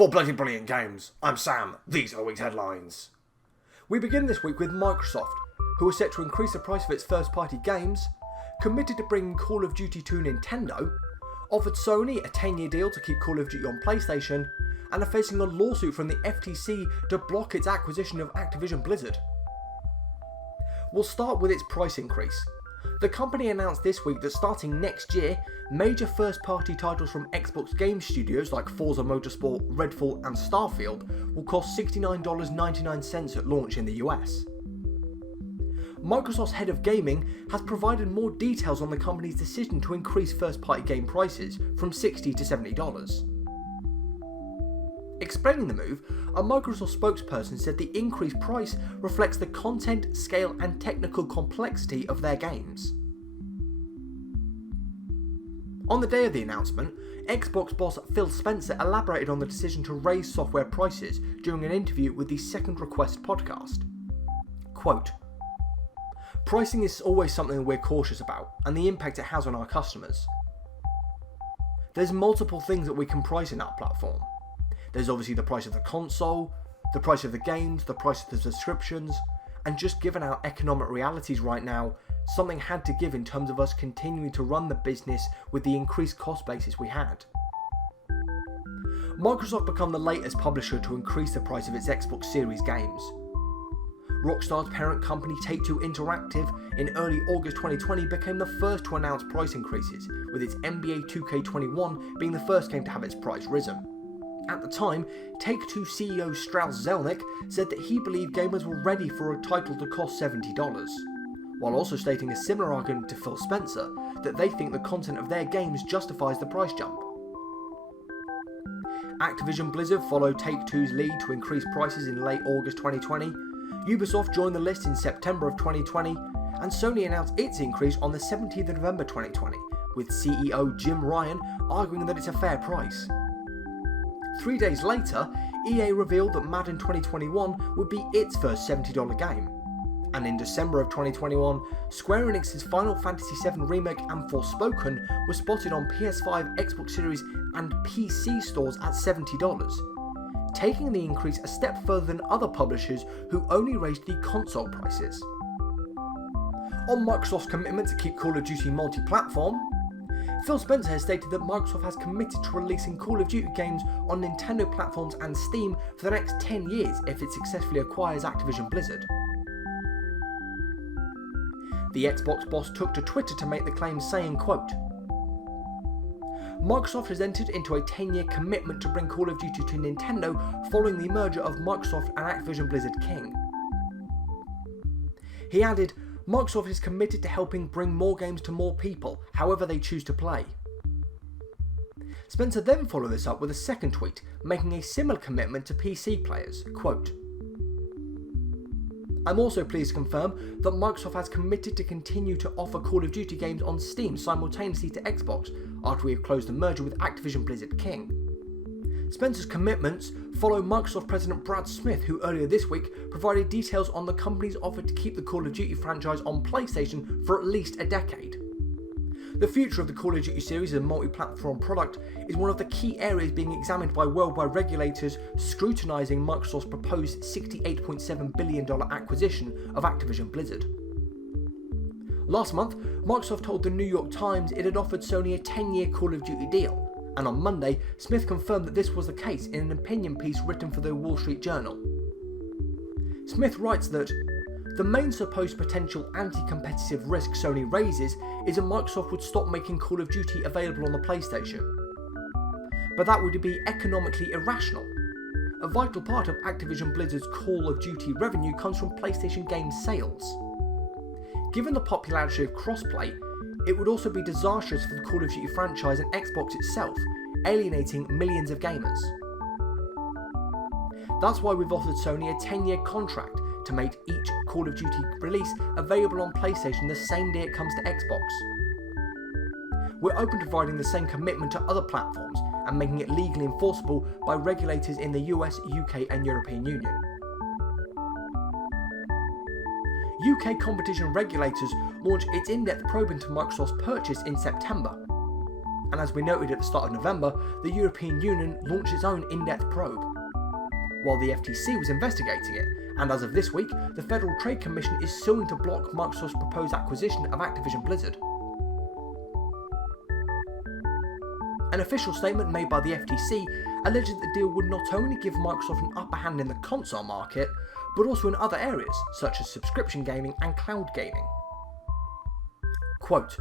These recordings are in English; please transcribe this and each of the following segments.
For bloody brilliant games, I'm Sam. These are the week's headlines. We begin this week with Microsoft, who are set to increase the price of its first-party games, committed to bringing Call of Duty to Nintendo, offered Sony a 10-year deal to keep Call of Duty on PlayStation, and are facing a lawsuit from the FTC to block its acquisition of Activision Blizzard. We'll start with its price increase. The company announced this week that starting next year, major first-party titles from Xbox game studios like Forza Motorsport, Redfall and Starfield will cost $69.99 at launch in the US. Microsoft's head of gaming has provided more details on the company's decision to increase first-party game prices from $60 to $70. Explaining the move, a Microsoft spokesperson said the increased price reflects the content, scale and technical complexity of their games. On the day of the announcement, Xbox boss Phil Spencer elaborated on the decision to raise software prices during an interview with the Second Request podcast. Quote, "Pricing is always something we're cautious about, and the impact it has on our customers. There's multiple things that we can price in our platform. There's obviously the price of the console, the price of the games, the price of the subscriptions, and just given our economic realities right now, something had to give in terms of us continuing to run the business with the increased cost basis we had." Microsoft became the latest publisher to increase the price of its Xbox Series games. Rockstar's parent company Take-Two Interactive in early August 2020 became the first to announce price increases, with its NBA 2K21 being the first game to have its price risen. At the time, Take-Two CEO Strauss Zelnick said that he believed gamers were ready for a title to cost $70, while also stating a similar argument to Phil Spencer that they think the content of their games justifies the price jump. Activision Blizzard followed Take-Two's lead to increase prices in late August 2020, Ubisoft joined the list in September of 2020, and Sony announced its increase on the 17th of November 2020, with CEO Jim Ryan arguing that it's a fair price. 3 days later, EA revealed that Madden 2021 would be its first $70 game. And in December of 2021, Square Enix's Final Fantasy VII Remake and Forspoken were spotted on PS5, Xbox Series and PC stores at $70, taking the increase a step further than other publishers who only raised the console prices. On Microsoft's commitment to keep Call of Duty multi-platform, Phil Spencer has stated that Microsoft has committed to releasing Call of Duty games on Nintendo platforms and Steam for the next 10 years if it successfully acquires Activision Blizzard. The Xbox boss took to Twitter to make the claim, saying, quote, "Microsoft has entered into a 10-year commitment to bring Call of Duty to Nintendo following the merger of Microsoft and Activision Blizzard King." He added, "Microsoft is committed to helping bring more games to more people, however they choose to play." Spencer then followed this up with a second tweet, making a similar commitment to PC players, quote, "I'm also pleased to confirm that Microsoft has committed to continue to offer Call of Duty games on Steam simultaneously to Xbox after we have closed the merger with Activision Blizzard King." Spencer's commitments follow Microsoft President Brad Smith, who earlier this week provided details on the company's offer to keep the Call of Duty franchise on PlayStation for at least a decade. The future of the Call of Duty series as a multi-platform product is one of the key areas being examined by worldwide regulators scrutinising Microsoft's proposed $68.7 billion acquisition of Activision Blizzard. Last month, Microsoft told the New York Times it had offered Sony a 10-year Call of Duty deal, and on Monday, Smith confirmed that this was the case in an opinion piece written for the Wall Street Journal. Smith writes that, "The main supposed potential anti-competitive risk Sony raises is that Microsoft would stop making Call of Duty available on the PlayStation. But that would be economically irrational. A vital part of Activision Blizzard's Call of Duty revenue comes from PlayStation game sales. Given the popularity of crossplay, it would also be disastrous for the Call of Duty franchise and Xbox itself, alienating millions of gamers. That's why we've offered Sony a 10-year contract to make each Call of Duty release available on PlayStation the same day it comes to Xbox. We're open to providing the same commitment to other platforms and making it legally enforceable by regulators in the US, UK and European Union." UK competition regulators launched its in-depth probe into Microsoft's purchase in September. and as we noted at the start of November, the European Union launched its own in-depth probe. While the FTC was investigating it, and as of this week, the Federal Trade Commission is suing to block Microsoft's proposed acquisition of Activision Blizzard. An official statement made by the FTC alleged that the deal would not only give Microsoft an upper hand in the console market, but also in other areas, such as subscription gaming and cloud gaming. Quote,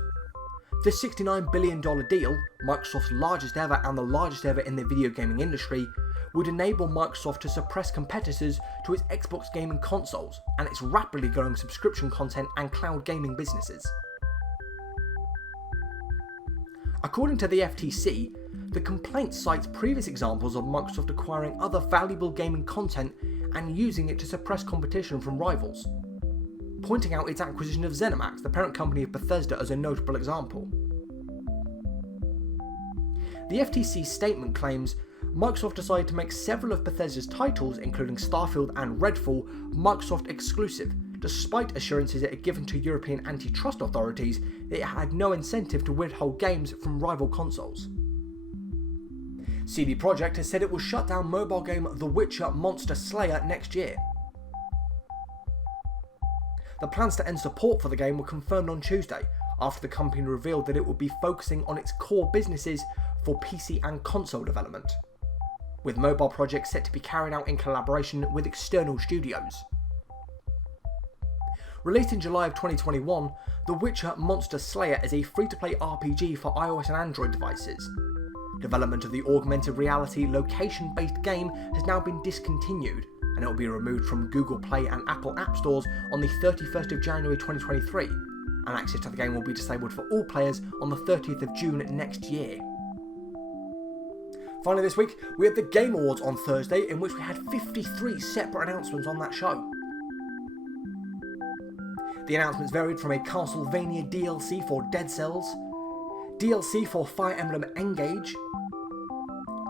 "The $69 billion deal, Microsoft's largest ever and the largest ever in the video gaming industry, would enable Microsoft to suppress competitors to its Xbox gaming consoles and its rapidly growing subscription content and cloud gaming businesses." According to the FTC, the complaint cites previous examples of Microsoft acquiring other valuable gaming content and using it to suppress competition from rivals, pointing out its acquisition of ZeniMax, the parent company of Bethesda, as a notable example. The FTC's statement claims Microsoft decided to make several of Bethesda's titles, including Starfield and Redfall, Microsoft exclusive, despite assurances it had given to European antitrust authorities that it had no incentive to withhold games from rival consoles. CD Projekt has said it will shut down mobile game The Witcher Monster Slayer next year. The plans to end support for the game were confirmed on Tuesday, after the company revealed that it would be focusing on its core businesses for PC and console development, with mobile projects set to be carried out in collaboration with external studios. Released in July of 2021, The Witcher Monster Slayer is a free-to-play RPG for iOS and Android devices. Development of the augmented reality location-based game has now been discontinued, and it will be removed from Google Play and Apple App Stores on the 31st of January 2023, and access to the game will be disabled for all players on the 30th of June next year. Finally this week, we had the Game Awards on Thursday, in which we had 53 separate announcements on that show. The announcements varied from a Castlevania DLC for Dead Cells, DLC for Fire Emblem Engage,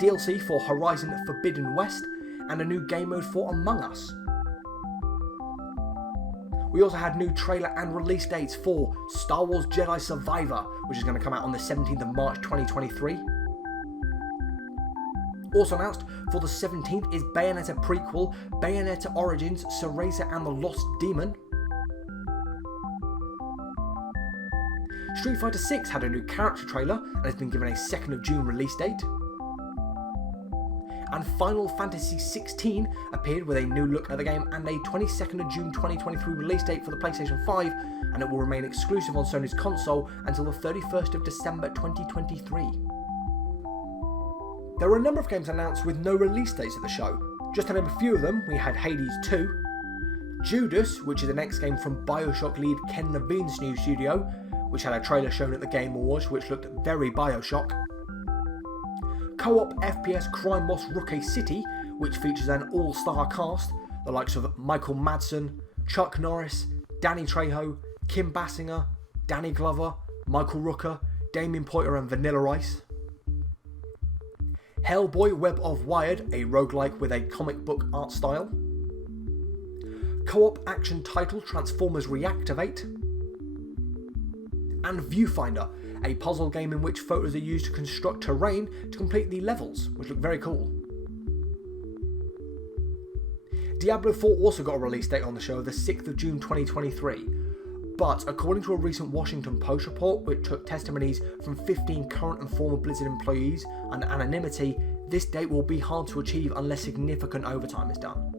DLC for Horizon Forbidden West, and a new game mode for Among Us. We also had new trailer and release dates for Star Wars Jedi Survivor, which is going to come out on the 17th of March 2023. Also announced for the 17th is Bayonetta prequel, Bayonetta Origins, Cereza and the Lost Demon. Street Fighter 6 had a new character trailer and has been given a 2nd of June release date. And Final Fantasy XVI appeared with a new look at the game and a 22nd of June 2023 release date for the PlayStation 5, and it will remain exclusive on Sony's console until the 31st of December 2023. There were a number of games announced with no release dates at the show. Just to name a few of them, we had Hades 2, Judas, which is the next game from Bioshock lead Ken Levine's new studio, which had a trailer shown at the Game Awards which looked very Bioshock. Co-op FPS crime boss Rookie City, which features an all-star cast, the likes of Michael Madsen, Chuck Norris, Danny Trejo, Kim Basinger, Danny Glover, Michael Rooker, Damien Poiter and Vanilla Ice. Hellboy Web of Wired, a roguelike with a comic book art style. Co-op action title Transformers Reactivate. And Viewfinder, a puzzle game in which photos are used to construct terrain to complete the levels, which look very cool. Diablo 4 also got a release date on the show, the 6th of June 2023, but according to a recent Washington Post report which took testimonies from 15 current and former Blizzard employees under anonymity, this date will be hard to achieve unless significant overtime is done.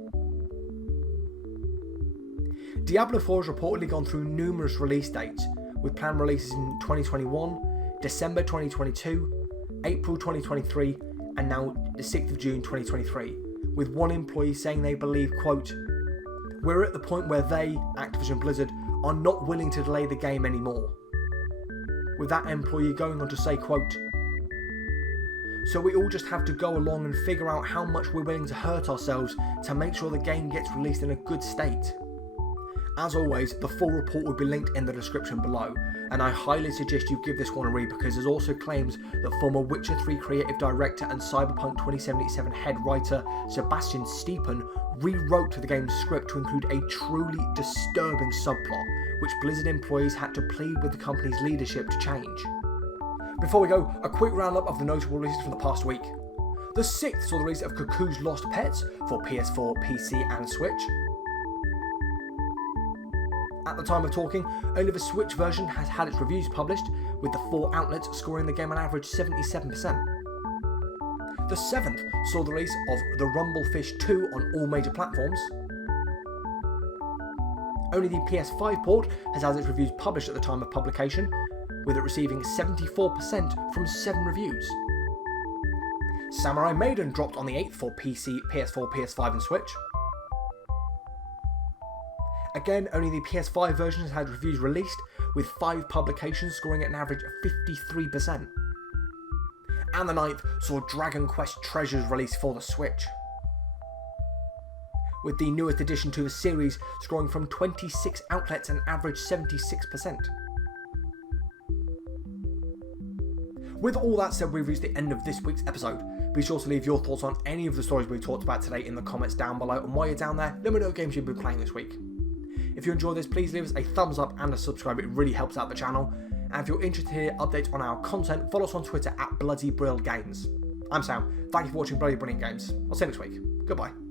Diablo 4 has reportedly gone through numerous release dates, with planned releases in 2021, December 2022, April 2023, and now the 6th of June 2023, with one employee saying they believe, quote, "We're at the point where they, Activision Blizzard, are not willing to delay the game anymore." With that employee going on to say, quote, "So we all just have to go along and figure out how much we're willing to hurt ourselves to make sure the game gets released in a good state." As always, the full report will be linked in the description below, and I highly suggest you give this one a read because there's also claims that former Witcher 3 creative director and Cyberpunk 2077 head writer Sebastian Stiepen rewrote the game's script to include a truly disturbing subplot, which Blizzard employees had to plead with the company's leadership to change. Before we go, a quick roundup of the notable releases from the past week. The 6th saw the release of Cuckoo's Lost Pets for PS4, PC and Switch. At the time of talking, only the Switch version has had its reviews published, with the 4 outlets scoring the game on average 77%. The 7th saw the release of The Rumblefish 2 on all major platforms. Only the PS5 port has had its reviews published at the time of publication, with it receiving 74% from 7 reviews. Samurai Maiden dropped on the 8th for PC, PS4, PS5 and Switch. Again, only the PS5 version has had reviews released, with 5 publications scoring at an average of 53%. And the 9th saw Dragon Quest Treasures released for the Switch, with the newest addition to the series scoring from 26 outlets an average 76%. With all that said, we've reached the end of this week's episode. Be sure to leave your thoughts on any of the stories we talked about today in the comments down below, and while you're down there, let me know what games you've been playing this week. If you enjoyed this, please leave us a thumbs up and a subscribe, it really helps out the channel. And if you're interested to hear updates on our content, follow us on Twitter at BloodyBrillGames. I'm Sam, thank you for watching Bloody Brilliant Games. I'll see you next week. Goodbye.